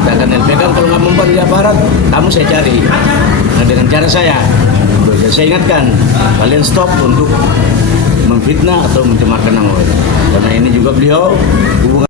kita akan LP-kan. Kalau nggak mempan di aparat, kamu saya cari. Nah, dengan cara saya ingatkan, kalian stop untuk memfitnah atau mencemarkan nama baik. Karena ini juga beliau hubungan.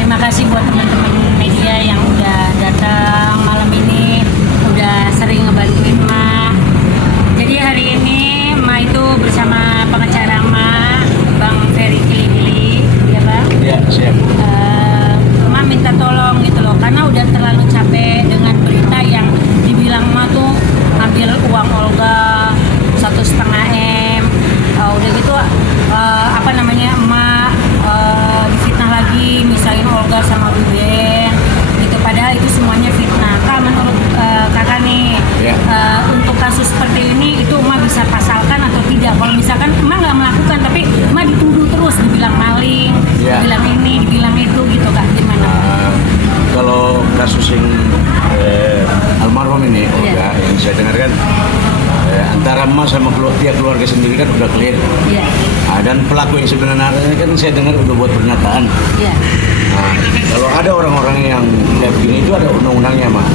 Terima kasih buat teman-teman media yang udah datang malam ini, udah sering ngebantuin Ma. Jadi hari ini Ma itu bersama pengacara Ma, Bang Ferry Gili-Gili, ya Bang? Ya, siap. Ma minta tolong gitu loh, karena udah terlalu capek dengan berita yang dibilang Ma tuh ambil uang Olga 1,5 M. Udah gitu Ma difitnah lagi, misalnya Olga sama Ruben gitu, padahal itu semuanya fitnah. Kak, menurut kakak nih, untuk kasus seperti ini itu Ma bisa pasalkan atau tidak? Kalau misalkan Ma nggak melakukan tapi Ma dituduh terus, dibilang maling, dibilang ini, dibilang itu gitu Kak, gimana? Kalau kasus yang almarhum ini Olga, yang saya dengarkan antara emas sama pihak keluarga sendiri kan udah clear. Dan pelaku yang sebenarnya kan saya dengar udah buat pernyataan. Kalau ada orang-orang yang kayak begini itu ada undang-undangnya, Mak.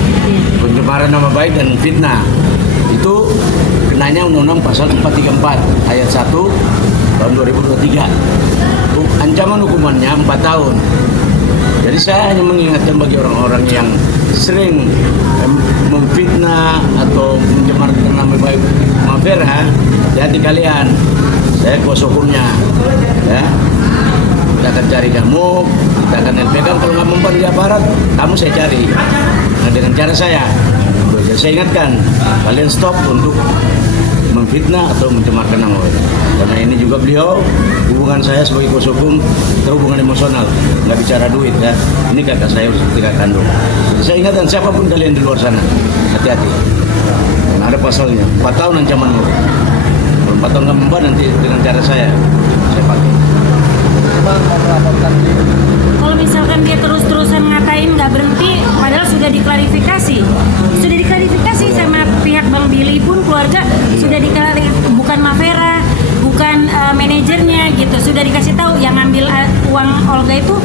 Pencemaran nama baik dan fitnah itu kenanya undang-undang pasal 434 ayat 1 tahun 2023. Ancaman hukumannya 4 tahun. Jadi saya hanya mengingatkan bagi orang-orang yang sering memfitnah atau mencemarkan nama baik Mafera, hati kalian. Saya kuasa hukumnya, ya. Kita akan cari kamu, kita akan LP-kan. Kalau nggak mempan di aparat, kamu saya cari. Nah, dengan cara saya ingatkan, kalian stop untuk memfitnah atau mencemarkan nama baik. Karena ini juga beliau, hubungan saya sebagai kuasa hukum terhubungan emosional, nggak bicara duit ya. Ini kakak saya tidak kandung. Jadi saya ingatkan siapapun kalian di luar sana, hati-hati. Karena ada pasalnya, 4 tahun ancaman. Kalau 4 tahun nggak mempan, nanti dengan cara saya pakai. Kalau misalkan dia terus-terusan ngatain nggak berhenti, padahal sudah diklarifikasi sama pihak Bang Billy pun, keluarga sudah diklarifikasi, bukan Mafera, bukan manajernya gitu, sudah dikasih tahu yang ngambil uang Olga itu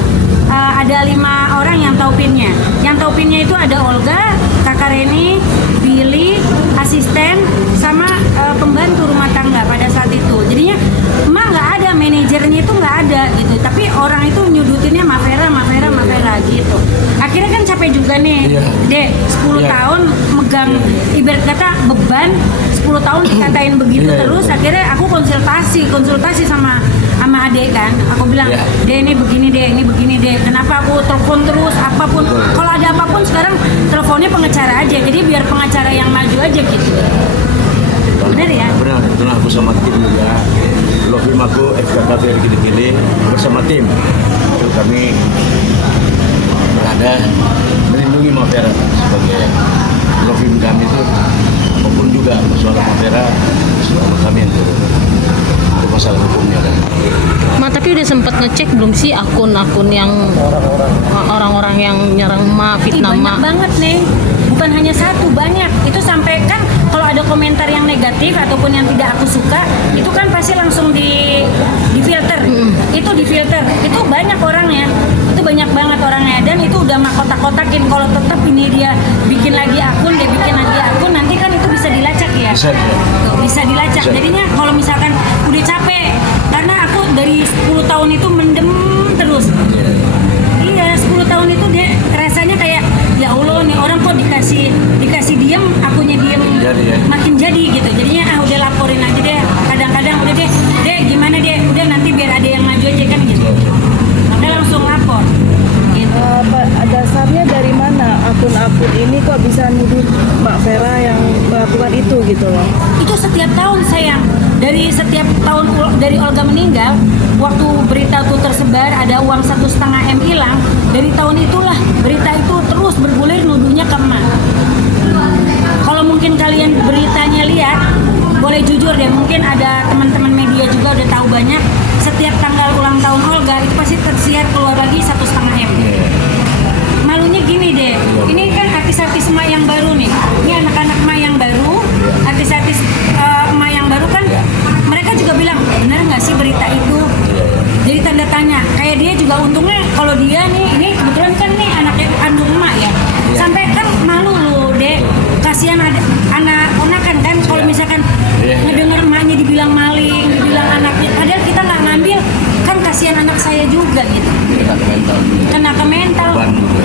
ada 5 orang yang tahu pinnya. Yang tahu pinnya itu ada Olga, Kakak Reni, Billy, asisten, sama pembantu rumah tangga pada saat itu. Jadinya emang nggak ada, manajernya itu nggak ada gitu. Tapi orang itu nyudutinnya Mafera gitu. Akhirnya kan capek juga nih, Dek, 10 tahun megang ibarat kata beban, 10 tahun dikatain begitu terus. Akhirnya aku konsultasi sama adek kan. Aku bilang, Dek ini begini deh. Kenapa aku telepon terus apapun? Kalau ada apapun sekarang teleponnya pengacara aja. Jadi biar pengacara yang maju aja gitu. Benar ya? Benar, itulah aku sama tim juga. Lovim aku FKK Ferry Gili-Gili bersama tim. Itu kami berada melindungi Mafera sebagai Lovim kami itu, maupun juga soal Mafera selama kami itu ada masalah hukumnya kan. Ma, tapi udah sempat ngecek belum sih akun-akun yang orang-orang yang nyerang Ma, fitnah Ma? Banyak banget nih, bukan hanya satu, banyak. Itu sampai kan kalau ada komentar yang negatif ataupun yang tidak aku suka, itu kan pasti langsung di filter. Itu di filter. Itu banyak orangnya. Itu banyak banget orangnya, dan itu udah mah kotak-kotakin. Kalau tetap ini dia bikin lagi akun, nanti kan itu bisa dilacak ya. Bisa dilacak. Jadinya kalau misalkan udah capek, karena aku dari 10 tahun itu mendem terus. Iya, 10 tahun itu dia rasanya kayak, ya Allah nih orang kok dikasih diem, akunya diem, makin jadi gitu. Jadinya udah laporin aja deh. Kadang-kadang udah deh, gimana deh, udah nanti biar ada yang maju aja kan gitu. Udah langsung lapor. Gitu. Dasarnya dari mana akun-akun ini kok bisa nuduh Mbak Vera yang melakukan itu gitu loh? Itu setiap tahun sayang. Dari setiap tahun dari Olga meninggal, waktu berita itu tersebar ada uang 1,5 M hilang, dari tahun itulah berita itu terus bergulir nuduhnya ke emak. Kalau mungkin kalian beritanya lihat, boleh jujur deh, mungkin ada teman-teman media juga udah tahu banyak. Setiap tanggal ulang tahun Olga itu pasti tersiar keluar lagi 1,5 M. Malunya gini deh, ini kan artis-artis emak yang baru nih. Ini anak-anak emak yang baru, artis-artis emak yang baru kan, mereka juga bilang benar nggak sih berita itu? Jadi tanda tanya. Kayak dia juga untungnya kalau dia nih, ini kebetulan kan nih anaknya kandung emak ya. Sampai kan malu loh dek, kasihan ada anak ponakan kan kalau misalkan ngedenger emaknya dibilang maling, dibilang anaknya, padahal kita nggak ngambil, kan kasihan anak saya juga gitu. Kena ke mental.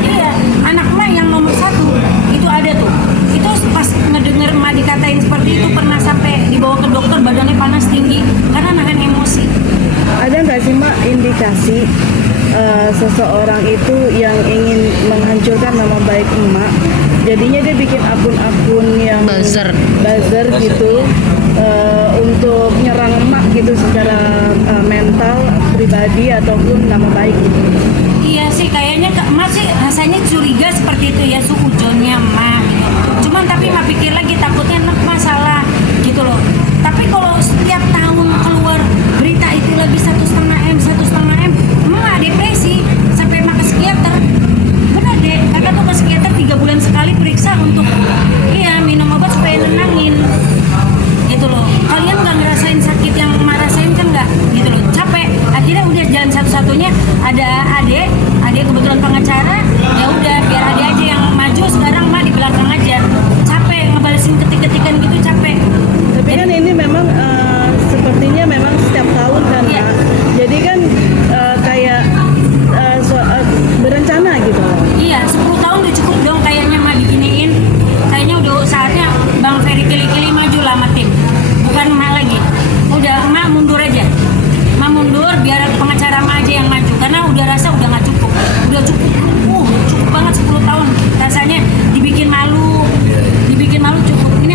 Iya, anak emak yang nomor 1 itu ada tuh. Itu pas ngedenger emak dikatain seperti itu, pernah sampai dibawa ke dokter, badannya panas tinggi karena nahan emosi. Ada nggak sih Mak indikasi seseorang itu yang ingin menghancurkan nama baik emak, jadinya dia bikin akun-akun yang Buzzer gitu untuk nyerang emak gitu secara mental, pribadi ataupun nama baik gitu. Iya sih, kayaknya emak sih rasanya curiga seperti itu ya, suujonnya emak gitu. Cuman tapi emak pikir lagi, takutnya emak masalah gitu loh. Tapi kalau setiap tahun keluar berita itu lagi 1,5 M, emak depresi sampai emak ke psikiater. Benar deh, kakak tuh ke psikiater 3 bulan sekali periksa untuk minum obat supaya nenangin gitu loh. Kalian nggak ngerasain sakit yang emak rasain kan nggak gitu loh, capek. Akhirnya udah jalan satu-satunya, ada adek kebetulan pengacara, ya udah biar adek aja yang maju, sekarang emak di belakang aja. Capek ngebalesin ketik-ketikan gitu, capek. Tapi kan ini memang sepertinya memang setiap tahun kan Kak. Jadi kan kayak berencana gitu. Iya, 10 tahun udah cukup dong kayaknya emak diginiin. Kayaknya udah saatnya Bang Ferry Kili-Kili maju lah sama tim. Bukan emak lagi. Udah emak mundur aja. Emak mundur biar pengacara emak aja yang maju. Karena udah rasa udah nggak cukup. Udah cukup. Cukup banget 10 tahun. Rasanya dibikin malu. Dibikin malu cukup. Ini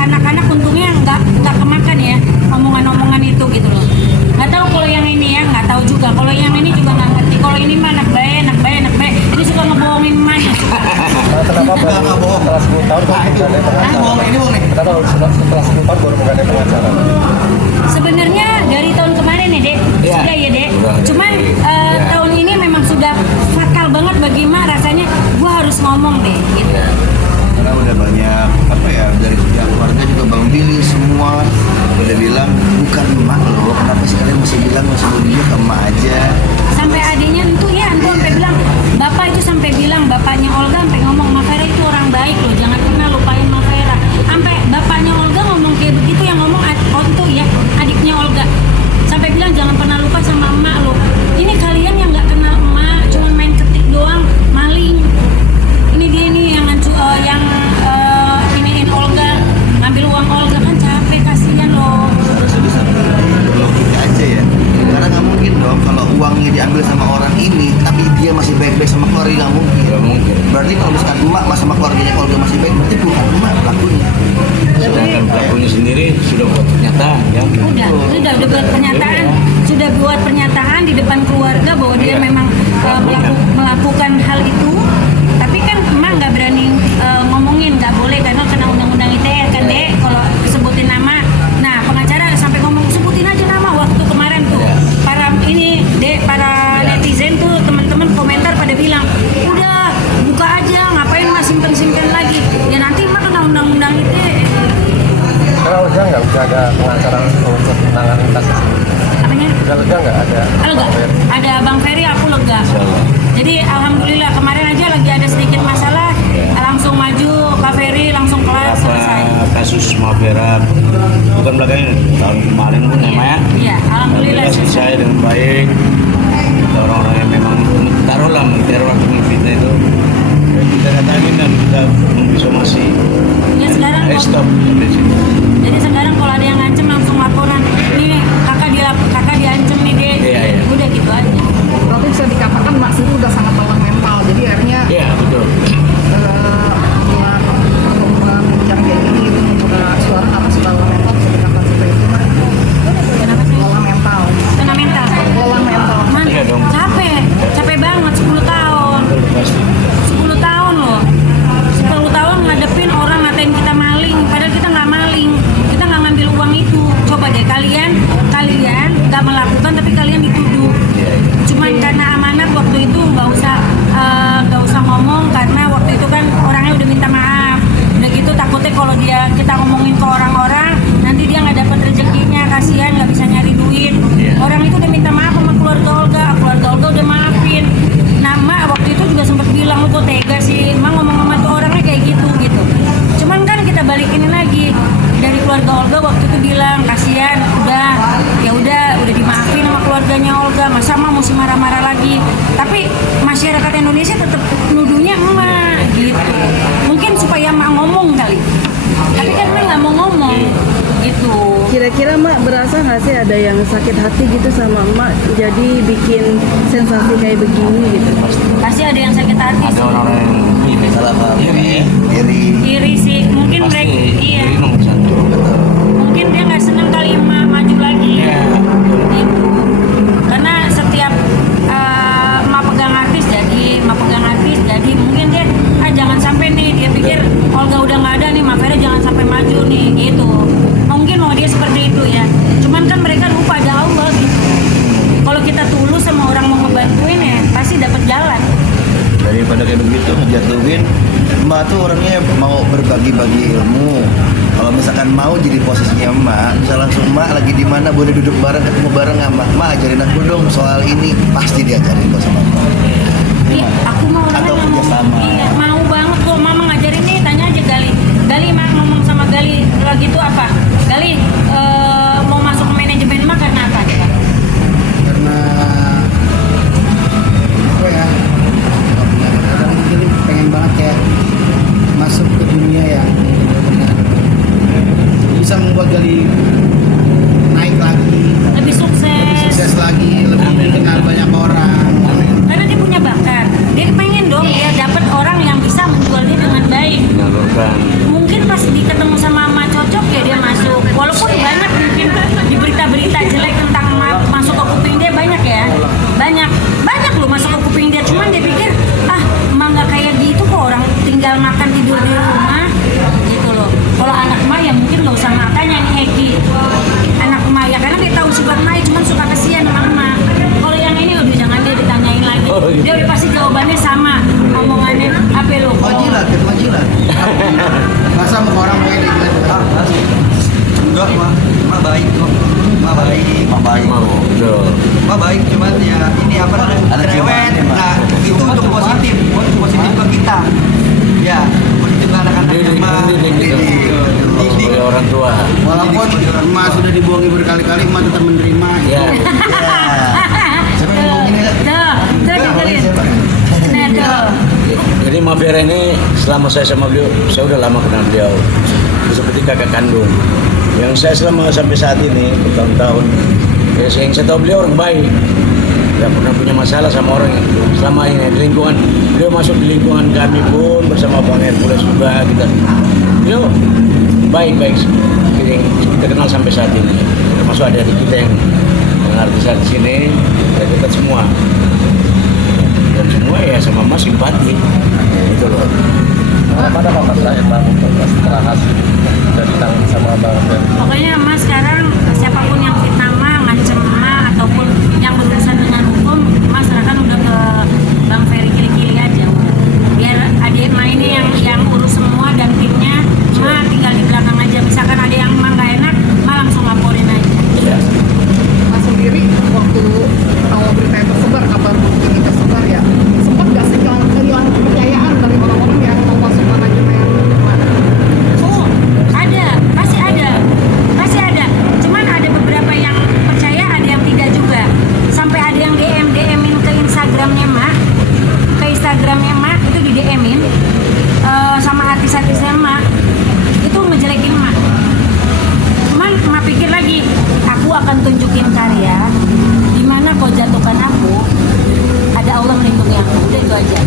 anak-anak untungnya nggak kemakan ya omongan-omongan itu gitu loh. Nggak tahu kalau yang ini ya, nggak tahu juga. Kalau yang ini juga nggak ngerti. Kalau ini mah anak baik. Ini suka ngebohongin emaknya. Kenapa baru setelah 10 tahun kok bukan ada pengacara? Kenapa setelah 10 tahun baru bukan ada pengacara? Sebenarnya dari tahun kemarin ya dek, sudah ya dek. Cuman tahun ini memang sudah fatal banget bagi emak, rasanya gua harus ngomong deh gitu. Karena udah banyak dari pihak keluarga juga Bang Billy semua udah bilang bukan emak loh, kenapa sih kalian masih bilang masih dia ke emak aja. Sampai adiknya itu sampai bilang, bapak itu sampai bilang, bapaknya Olga sampai ngomong, Mafera itu orang baik loh, jangan pernah lupain Mafera. Sampai bapaknya Olga ngomong kayak begitu, yang ngomong itu ya adiknya Olga, sampai bilang jangan pernah lupa sama emak loh. Ini kalian yang nggak kenal emak, cuma main ketik doang, maling. Ini dia nih yang iniin Olga, ngambil uang Olga, kan capek, kasihan loh. Bisa logika aja ya, karena nggak mungkin dong kalau uangnya diambil sama orang ini tapi dia masih baik-baik sama keluarga, nggak mungkin. Berarti kalau misalkan emak sama keluarganya Olga masih baik, berarti bukan emak pelakunya. Sedangkan pelakunya sendiri sudah buat pernyataan ya. Udah buat pernyataan, sudah buat pernyataan di depan keluarga bahwa dia memang melakukan hal itu. Tapi kan emak nggak berani ngomongin, nggak boleh karena kena undang-undang ITE kan dek, kalau sebutin nama. Nah pengacara sampai ngomong sebutin aja nama waktu kemarin tuh. Para netizen tuh teman-teman komentar pada bilang, udah buka aja, ngapain mas simpen lagi? Ya nanti emak kena undang-undang ITE. Karena udah nggak ada pengacara untuk menangani kasus ini. Apanya? Udah lega nggak ada? Lega. Ada Bang Ferry, aku lega. Jadi alhamdulillah kemarin aja lagi ada sedikit masalah, langsung maju Kak Ferry, langsung kelar, selesai. Kasus Mafera bukan belakangan, tahun kemarin pun namanya. Iya, alhamdulillah selesai dengan baik. Orang-orang yang memang taruhlah teror fitnah itu kita datangin dan kita mengisomasi. Ya sekarang Stop di situ. jadi sekarang kalau ada yang ngancem langsung laporan. Ini kakak diancem nih deh. Iya. Udah gitu aja. Berarti bisa dikatakan Mak Siti udah sangat bawah mental, jadi akhirnya Iya betul. buat pertemuan yang kayak gini itu membuka suara atas bawah mental, bisa dikatakan seperti itu Mak. Kenapa sih? Bawah mental. Kena mental. Bawah mental. Man, Iya dong. capek banget 10 tahun. Betul, pasti. 10 tahun loh. 10 tahun ngadepin orang ngatain kita maling, padahal kita nggak maling. Kita nggak ngambil uang lakukan tapi kalian dituduh. Cuman karena amanat waktu itu nggak usah ngomong karena waktu itu kan orangnya udah minta maaf. Udah gitu takutnya kalau kita ngomongin ke orang-orang nanti dia nggak dapat rezekinya, kasihan nggak bisa nyari duit. Orang itu udah minta maaf sama keluarga Olga udah maafin. Nah Mak waktu itu juga sempat bilang, lu kok tega sih Mak ngomong sama tuh orangnya kayak gitu. Cuman kan kita balikin lagi dari keluarga Olga waktu itu bilang kasihan, udah dimaafin sama keluarganya Olga, masa Mak mesti marah-marah lagi. Tapi masyarakat Indonesia tetap nuduhnya emak gitu. Mungkin supaya Mak ngomong kali. Tapi kan Mak nggak mau ngomong gitu. Kira-kira Mak berasa nggak sih ada yang sakit hati gitu sama Mak jadi bikin sensasi kayak begini gitu? Pasti ada yang sakit hati Ada sih. orang-orang yang ini Salah paham. iri. Iri sih, mungkin Pasti mereka iya. iri nomor satu. Mungkin dia nggak senang kali maju lagi. Iya. Gitu. Karena setiap emak pegang artis jadi mungkin dia jangan sampai nih dia pikir Olga udah nggak ada nih, Mak Vera jangan sampai maju nih gitu. Mungkin mau dia seperti itu ya. Cuman kan mereka lupa ada Allah gitu. Kalau kita tulus sama orang mau ngebantuin ya pasti dapat jalan. Daripada kayak begitu ngejatuhin, Emak tuh orangnya mau berbagi-bagi ilmu. Kalau misalkan mau jadi posisinya Emak, bisa langsung Emak lagi di mana boleh duduk bareng, ketemu bareng sama Emak, ajarin aku dong soal ini, pasti diajarin kok sama Emak. Iya, aku mau orangnya Atau ngomong. kerjasama. Iya, mau banget kok Mama ngajarin nih, tanya aja Gali. Gali Mak ngomong sama Gali lagi itu apa? Gali mau masuk ke manajemen Mak karena apa? Coba? Karena apa ya? Kadang jadi pengen banget kayak masuk ke dunia yang bisa membuat Gali naik lagi, Lebih sukses. sukses lagi, lebih dikenal banyak orang. Karena dia punya bakat. Dia pengen dong dia dapat orang yang bisa menjual dia dengan baik. Menyalurkan. Mungkin pas ketemu sama Mak cocok ya dia masuk. Walaupun banyak mungkin di berita-berita jelek tentang Mak masuk ke kuping dia banyak ya. Banyak loh masuk ke kuping dia. Cuman dia pikir Mak nggak kayak gitu kok, orang tinggal makan tidur di rumah gitu loh. Kalau anak Mak ya mungkin nggak usah makanya nih Eki. Anak Mak ya karena dia tahu sifat Mak cuman suka kasihan sama Mak. Kalau yang ini udah jangan dia ditanyain lagi. Oh, gitu. Dia udah pasti jawabannya sama. Omongannya apa lo? Majilat, masa mau orang kayak gitu? Enggak, mah baik kok. Mah baik. Mau. Betul. Mah baik, cuman ya ini apa namanya? Ada Cerewet. cobaan ya, Mak. Nah, itu untuk positif ke kita. Ya, positif ke anak-anak Didik gitu. Sebagai orang tua. Walaupun emak sudah dibohongi berkali-kali, emak tetap menerima. Ya. Siapa yang ngomong ini? Tuh dengerin. Nah, tuh. Jadi Mak Vera ini selama saya sama beliau, saya udah lama kenal beliau. Dia seperti kakak kandung. Yang saya selama sampai saat ini bertahun-tahun, ya, yang saya tahu beliau orang baik. Tidak pernah punya masalah sama orang yang selama ini di lingkungan. Beliau masuk di lingkungan kami pun bersama Bang Hercules juga kita. Beliau baik-baik. Kita kenal sampai saat ini. Termasuk ada di kita yang artis-artis sini, ya dekat semua. Dan semua ya sama Mas simpati. Itu loh. Ada apa saya untuk setelah hasil dari ditangani sama Bang Ben? Pokoknya Mas sekarang siapapun yang fitnah Mas, ngancem Mas ataupun yang berurusan dengan hukum, Mas serahkan udah ke Bang Ferry Kili-Kili aja. Biar adik Mas ini yang urus semua dan timnya, Mas tinggal di belakang aja. Misalkan ada yang Mas nggak enak, Mas langsung laporin aja. Ya. Mas sendiri waktu tahu berita yang tersebar, kabar ini tersebar ya, sempat nggak sih kehilangan kepercayaan dari orang-orang yang mau masuk manajemen? Oh, ada, pasti ada. Cuman ada beberapa yang percaya, ada yang tidak juga. Sampai ada yang DM-in ke Instagramnya Mak, itu di DM-in sama artis-artisnya Mak, itu ngejelekin Mak. Cuman Mak pikir lagi, aku akan tunjukin karya, dimana kau jatuhkan aku, ada Allah melindungi aku, udah itu aja.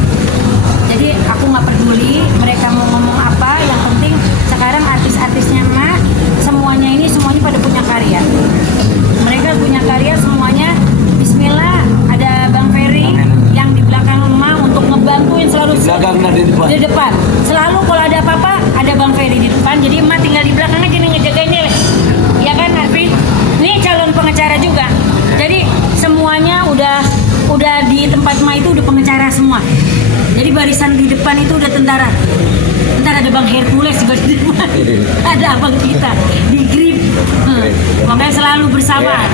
Jadi aku nggak peduli mereka mau ngomong apa, yang penting sekarang artis-artisnya Mak semuanya pada punya karya. Mereka punya karya semuanya. Bismillah, ada Bang Ferry yang di belakang emak untuk ngebantuin selalu Di belakang dan di depan. di depan. Selalu kalau ada apa-apa ada Bang Ferry di depan. Jadi emak tinggal di belakang aja nih ngejagain dia. Ya kan Arfi? Ini calon pengacara juga. Jadi di mana. Ada abang kita di grip. Makanya selalu bersabar.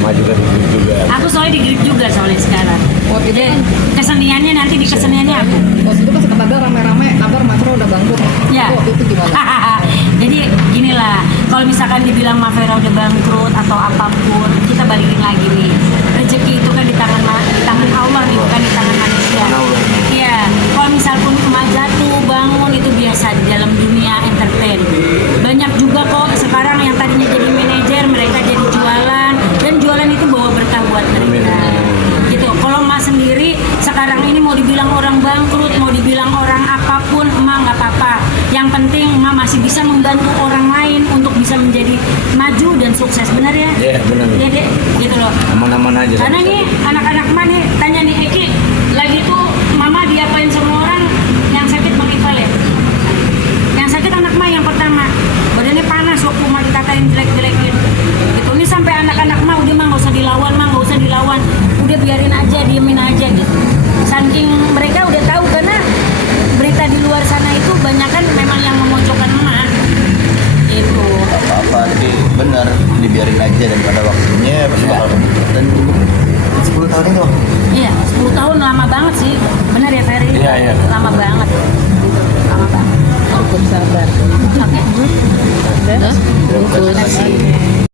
Maju kan juga. Aku soalnya di grip juga soalnya sekarang. Waktu itu Jadi kan keseniannya nanti di keseniannya aku. waktu itu kan sempat ada rame-rame kabar Mafera udah bangkrut. Ya. Waktu itu gimana? Jadi ginilah, kalau misalkan dibilang Mafera udah bangkrut atau apapun, kita balikin lagi nih. Rezeki itu kan di tangan Allah nih, bukan di tangan manusia. Iya, kalau misal pun emak jatuh, bangun itu biasa di dalam dunia entertain. Banyak juga kok sekarang yang tadinya jadi manajer, mereka jadi jualan, dan jualan itu bawa berkah buat mereka. Gitu. Kalau emak sendiri sekarang ini mau dibilang orang bangkrut, mau dibilang orang apapun, emak nggak apa-apa. Yang penting emak masih bisa membantu orang lain untuk bisa menjadi maju dan sukses, benar ya? Iya, benar. Iya dek, gitu loh. Aman-aman aja. Karena nih anak-anak emak nih tanya nih Eki, lagi tuh mama diapain sama orang yang sakit Bang Iqbal ya? Yang sakit anak emak yang pertama, badannya panas waktu emak dikatain jelek-jelekin. Gitu. Ini sampai anak-anak emak udah mah nggak usah dilawan, mah nggak usah dilawan, udah biarin aja, diemin aja gitu. Saking mereka udah tahu karena berita di luar sana itu banyak kan memang yang memojokkan emak. Itu. Apa-apa, jadi bener dibiarin aja dan pada waktunya pasti bakal kebuktian. Dan 10 tahun ini loh. Iya, 10 tahun lama banget sih. Benar ya Ferry? Iya, iya. Lama banget. Lama banget. Cukup sabar. Oke. Udah? Bungkus.